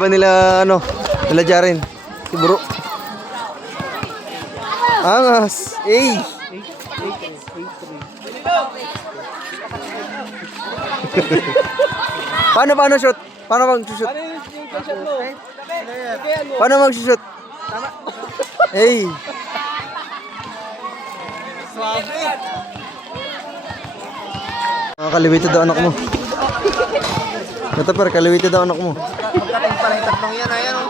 Ba nila ano? Nila Jaren. Si Bro. Angas. Eh. Paano shoot? Paano mag-shoot? Paano mag-shoot? Eh. Kaliwited daw anak mo. Nataper, kaliwited daw anak mo. Pagdating pa lang tatlong yan, ayan o.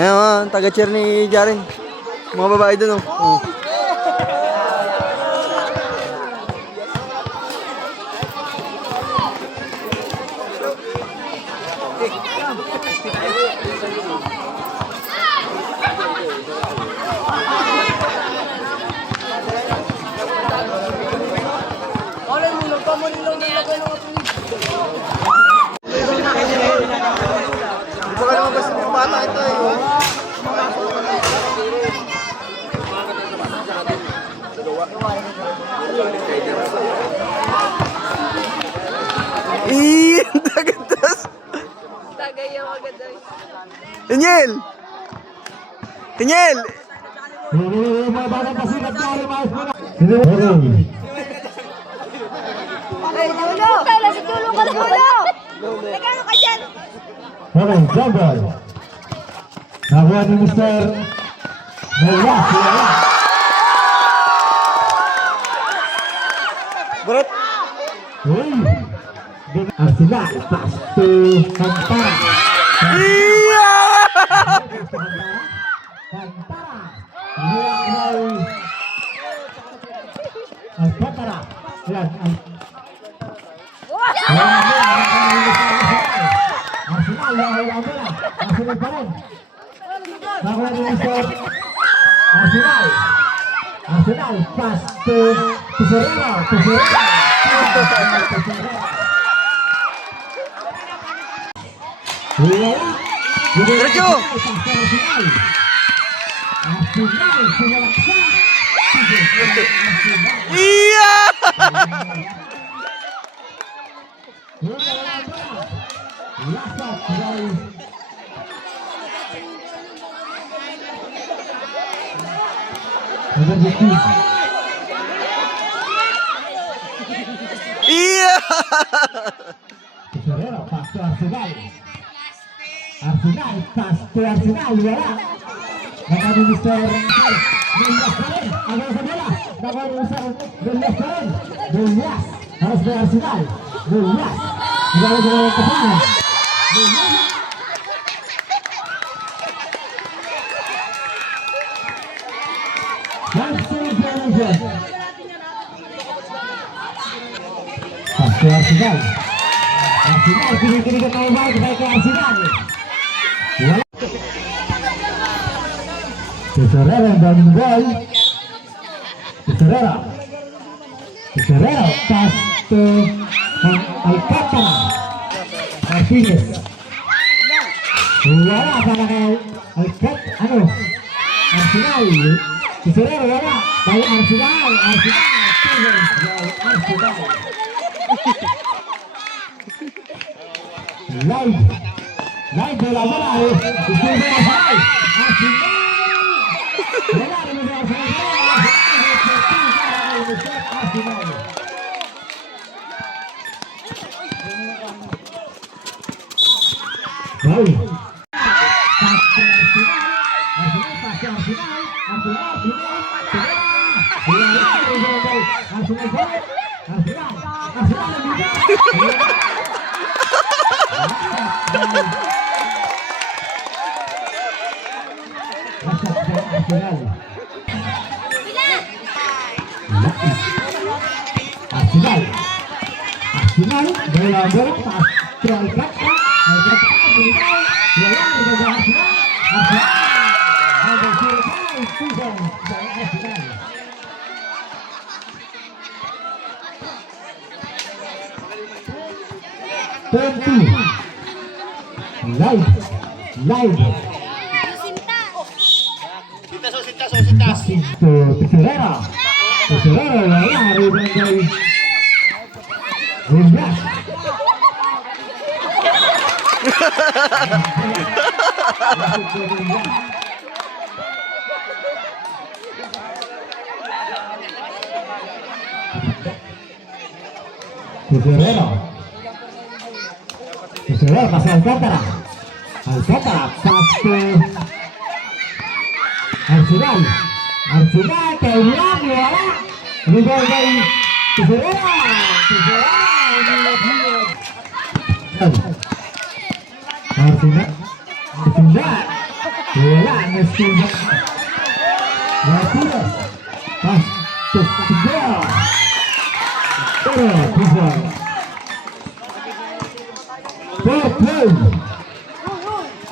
Ayan, taga-cheer ni Jaren. Mga babae dun oh. Baka naman basta ng bata ito eh. Tagadas. Tagay yung agad ay. Daniel! Daniel! Ay, Julo! Kala si Julo ka na Julo! Nagano ka dyan? Okay, jungle. Nakuha ni Mr. Melas. Brot! Uy! Arsenal, pass to Kantara. Kantara. Alcantara. Ayan. Arsenal, Arsenal pa rin. Nakuha ni Mr. Arsenal. Arsenal, pass to Tesorero. Diretso! Iya! Iya! Tesorero, pass to Arsenal. Arsenal, pass to Arsenal, wala. Nakuha ni Mr. Melas pa rin. Agaw sa bola. Nakuha ni Mr. Melas pa rin. Melas. Harus by Arsenal. Melas. Agaw sa bola kasama. Melas. Pass to Arsenal. Pass to Arsenal. Arsenal, kini-kini tayo baik ke Arsenal. Wala. Tesorero yang bangun gol. Tesorero, pass to Alcantara. Martinez. Wala para kay Arsenal. Tesorero wala. By Arsenal. Live bola eh. Itu bola Arsenal. Wala naman sa Arsenal. Baik. Arsenal bola pas terangkat tentu live Tesorero lari dari Rumah Tesorero. Tesorero pasa Alcántara. Alcántara pase. Arsenal. Arsenal kemudian juara. Gol dari Tesorero. Tesorero. Arsenal. Arsenal. Bola Arsenal. Martinez. Pas Tesorero.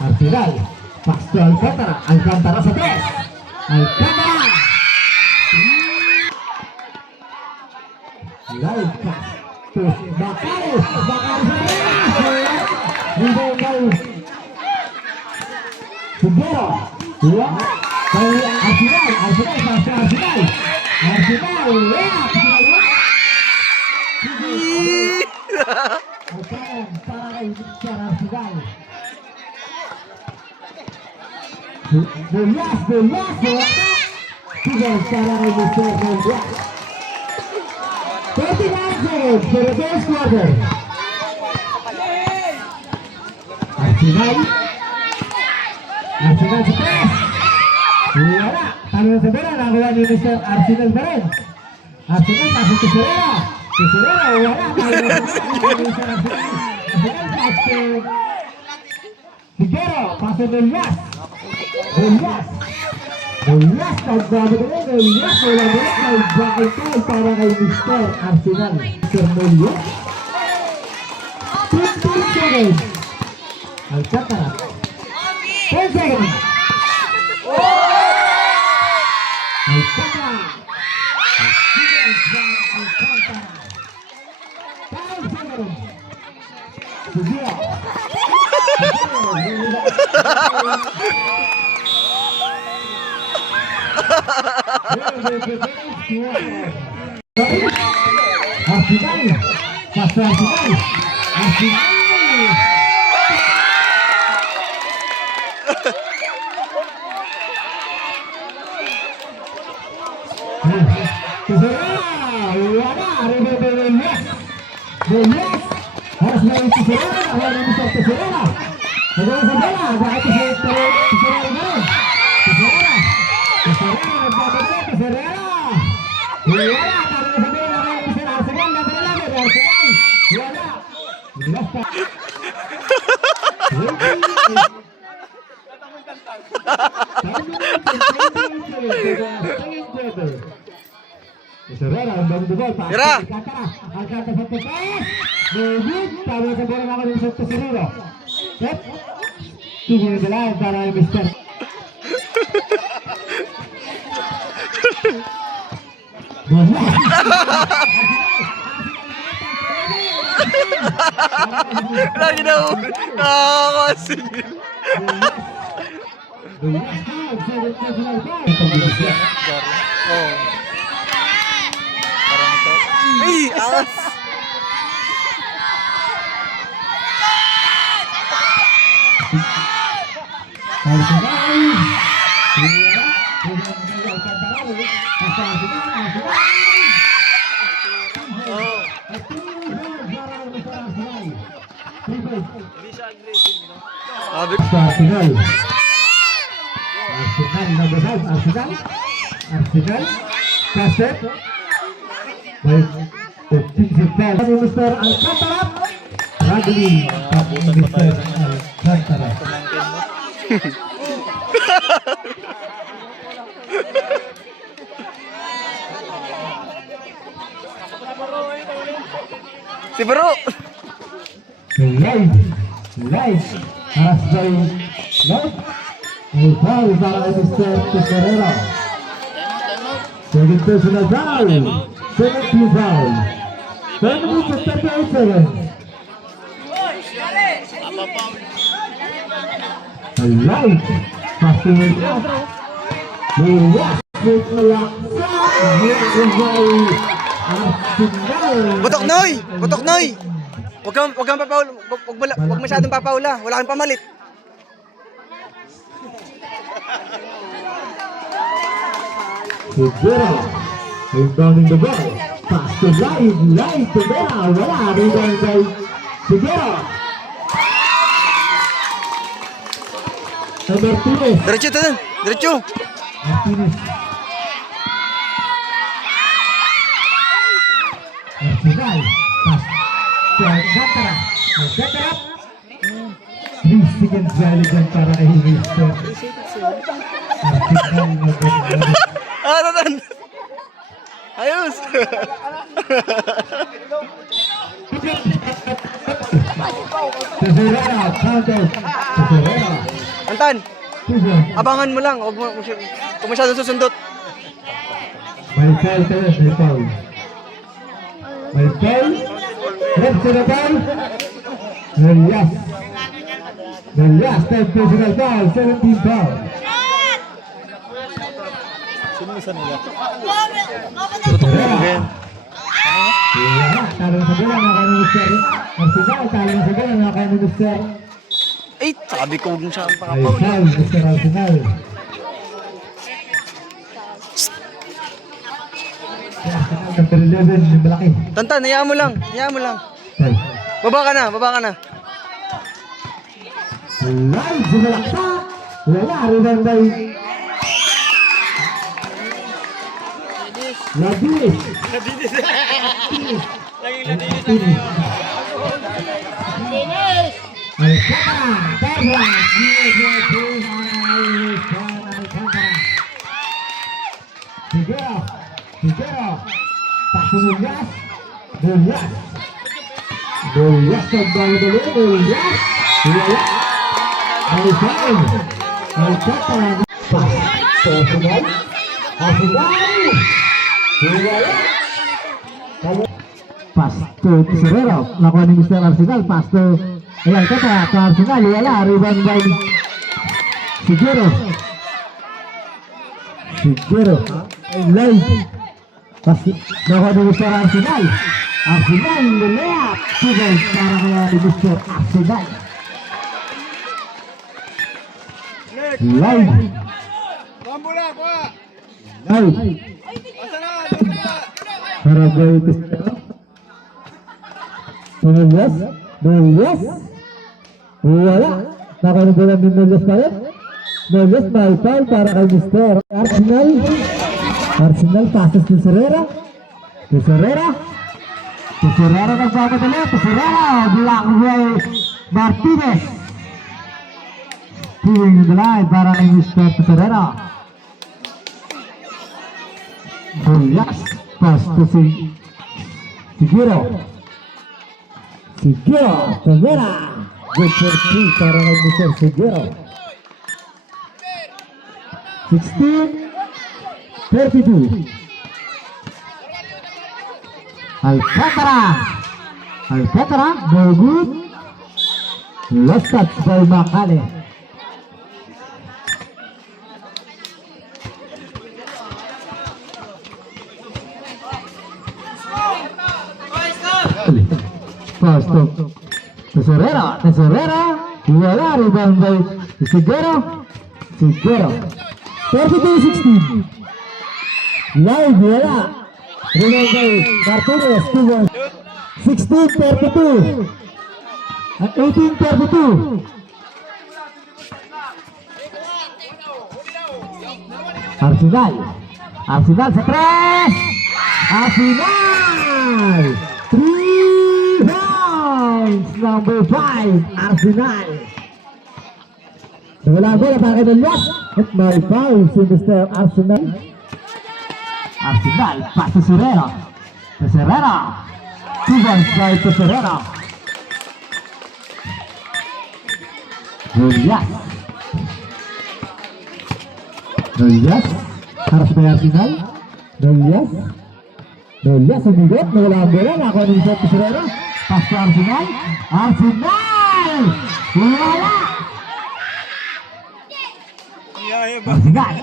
Arsenal, pasto Alcántara, Alcántara se tres, Alcántara, Laicas, Bakaris, Sugero, ya, Arsenal, pasti Arsenal, ya, Belas, tiga cara Mister Belas. 39 seconds for the first quarter. Arsenal stres. Wala, tangan sebenarnya nakuha ni Mister Arsenal pa rin. Arsenal pasok ke Serena. Wala, tangan Mister Arsenal. Arsenal pasok. Figuero, pasok Belas. Belas nagbago na rin. Belas wala na rin. Nagbago para kay Mister Arsenal. Cornelio. 15 seconds. Alcántara. 10 seconds. Alcántara. Alcántara. 5 seconds. Sugiya. Arsenal, pasó Arsenal. Belas harus main Tesorero, harus bisa Tesorero. Tesorero bola, agak itu Tesorero. Tesorero. Bola, taruh sebelah main Mister Arsenal, dan bola dari Arsenal. Bola. Belas tak. Tesorero membantu gol pas. Alcántara satu pas. Bebit, taruh sebelah nama Mister Tesorero. Set. Tiga belas para Mister. Lagi daw. Nakakasingil. Oh. Parang ito. Ay! Angas! Arsenal. Arsenal. Kaset. Baik. Principal Mister Alcántara. Radli. Mister Alcántara. Si Bro. Live. Asbai. Live. Foul para Mister Tesorero. Second personal foul. Second team foul. 10 minutes and 38 seconds. Live. Pasti Belas. Butok Noy! Butok Noy! Wag kang papaula. Wag masyadong papaula. Wala kang pamalit. Siguro, inbounding the ball. Pass to line to Vera. Wala, rebound kay Siguro. Kay Martinez. Diretso ito dun. Diretso. Martinez. Arsenal. Pass to Alcantara. Alcantara. 3 seconds valid dyan para kay Mr. Arsenal. Tatan. Ayos. Tesorera. Counter. Tesorera. Antan, 2 points. abangan mo lang. Huwag masyadong susundot. May foul tayo, may foul. May foul. Red to the foul. Nelias. Nelias, 10 personal foul, 17 foul. Tesorera. Wala, talo na sa bola, nakain ni Mr. Arsenal, talo na sa bola, nakain ni Mr. Eh, sabi ko huwag mo siya May papaula. foul, Mr. Arsenal. Arsenal, number 11, yung malaki. Tantan, hayaan mo lang. Hayaan mo lang. Foul. Baba ka na, baba ka na. Live, sumalaksa. Wala, rebound by Ladinis. Alcantara, Terra, Siguro, Pasunullas, Dullas, nagbawadali, Dullas, wala, Alcantara, Alcantara, pass, Arsenal, Arsenal, wala, pass to Tesorero, nakuha ni Mr. Arsenal, pass to ayan, kata ke Arsenal, wala, rebound by Siguro, live, pass, nakuha ni Mr. Arsenal, Arsenal, layup, 2 points para kaya ni Mr. Arsenal. Live, para kay Tesorero. Nelias, wala, nakanubulan ni Nelias pa rin. Nelias, may foul para kay Mr. Arsenal. Arsenal passes to Tesorera. Tesorera nagpapadala. Tesorera, block by Martinez. Stealing the line para kay Mr. Tesorera. Nelias, pass to Siguro, Tesorera. Good for 3 para kay Mr. Siguro. 16-32. Alcantara, no good. Lost touch by Makale. Pass to Tesorera, wala, rebound by Siguro. 32-16. Live, wala. Rebound by Martinez, 2 points. 16-32. At 18-32. Arsenal sa 3. Arsenal. 3 points. Number 5, Arsenal. Wala bola para kay Nelias. At may foul si Mr. Arsenal. Arsenal, pass to Tesorera. 2 points by Tesorera. Nelias, harus by Arsenal. Nelias sumigit, wala ang bola. Nakuha ni Mr. Tesorera. Pass to Arsenal. Wala. Arsenal.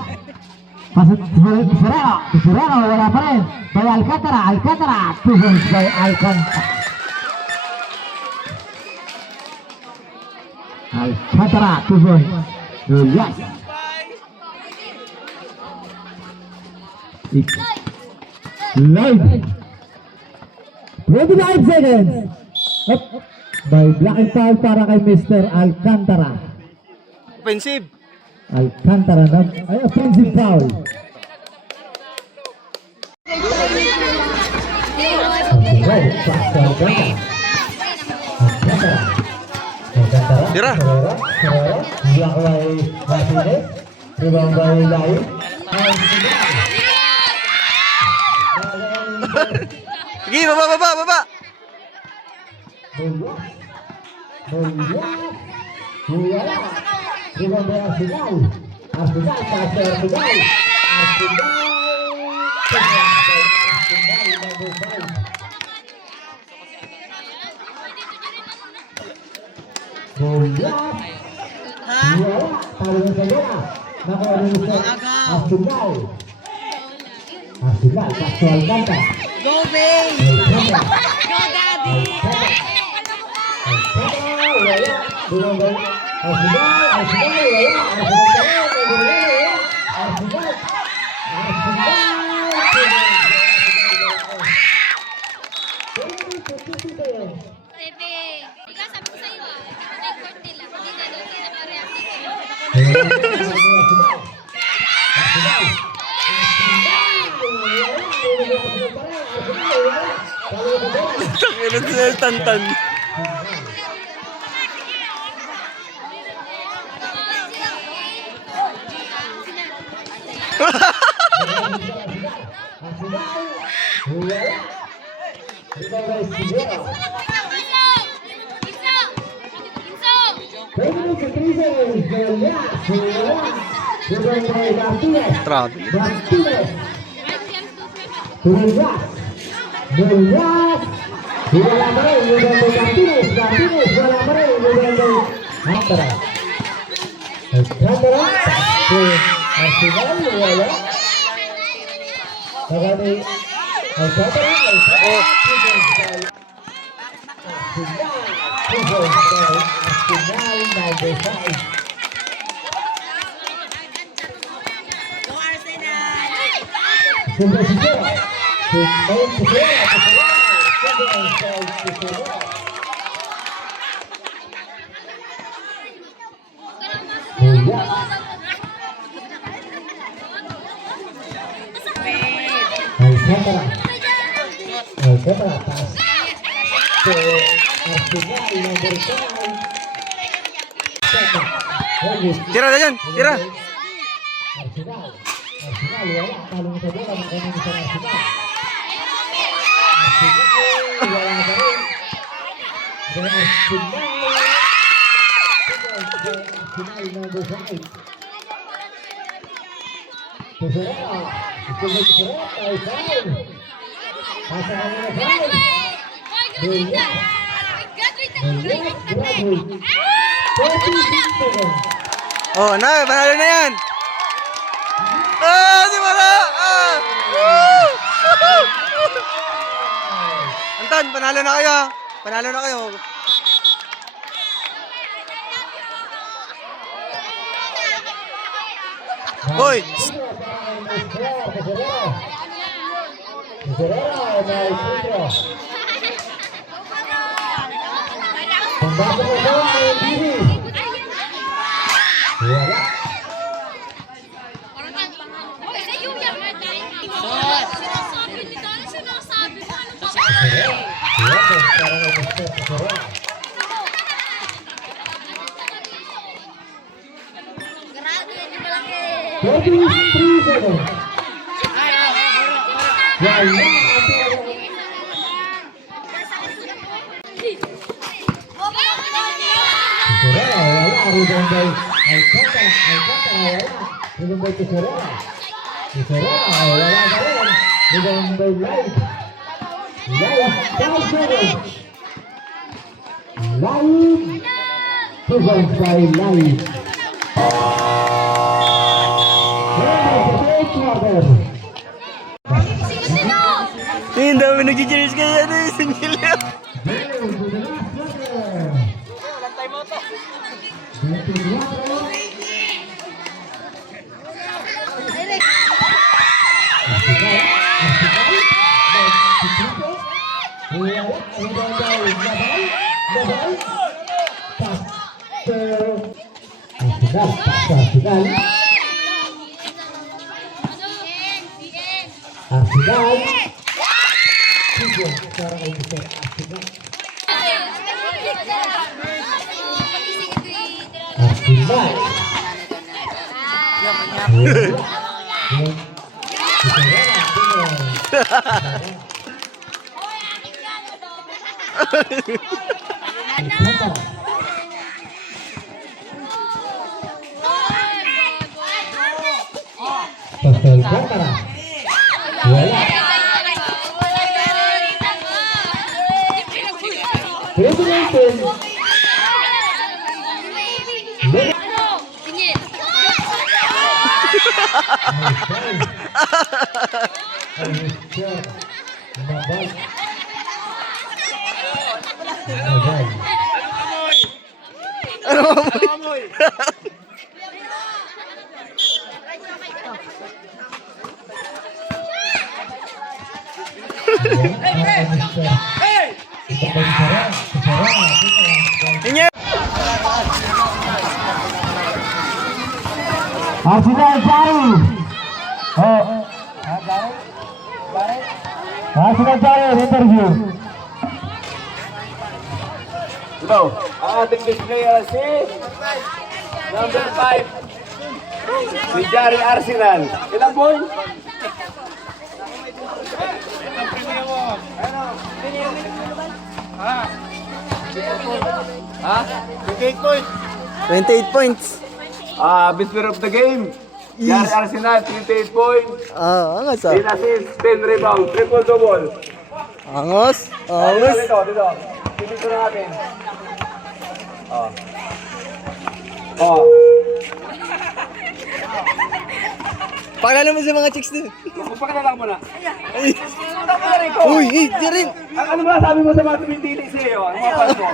Pasok Tesorera, wala pa rin. By Alcantara, 2 points by Alcantara. Alcantara, 2 points. Julius. Live. 25 seconds. Up. May black and foul para kay Mr. Alcantara. Offensive. Alcantara ay offensive foul. Right, pass to Alcantara. Alcantara. Alcantara. Tira. Herrera. Black by Martinez. Rebound by Lai. Sige, baba. Rebound by Arsenal. Arsenal, pass to Arsenal. Arsenal, pass to Alcantara. Go, babe! Alcantara. Go, daddy! Pepe, ikaw sabi ko sa'yo ito na yung court nila. Hindi na doon sila ma-react dito. Takina sila tantan. Trabe. Tira na dyan, tira. Oh, na, panalo na yan. Di wala. Anton, panalo na kayo. Panalo na kayo. Hoy! Sinasabi mo, ano ba? Grado yan yung malaki. 33 seconds. Ang dami nag-cheers kaya na yung singil. Arsenal. Tiga sekarang ini Mister Arsenal. Arsenal. Pasal Batara. Presidente. Ano amoy? Inye! Arsenal Jari. Arsenal Jari interview. Ito, ang ating displayer si number 5, si Jari Arsenal. Ilang boy? Ha? 28 points. 28 points. Best of the game. Jari Arsenal, 28 points. Angas 10 assists, 10 rebounds, triple double. Angos. Dito. Dito natin. Pakilala mo sa mga chicks doon. Magpakilala mo na. Ay. Ito. Uy, di rin. Ano ba sabi mo sa mga tumindili sa iyo? Ang mga fans mo?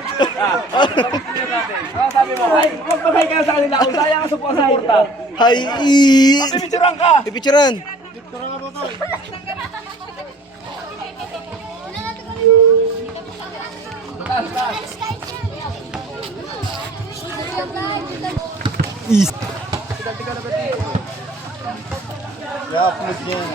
Ano sabi mo? Ay, magpapay ka sa kanila. Kung sayang ang suporta. Hi. Pipicturan ka. Ipicturan. Is. Yeah, please game.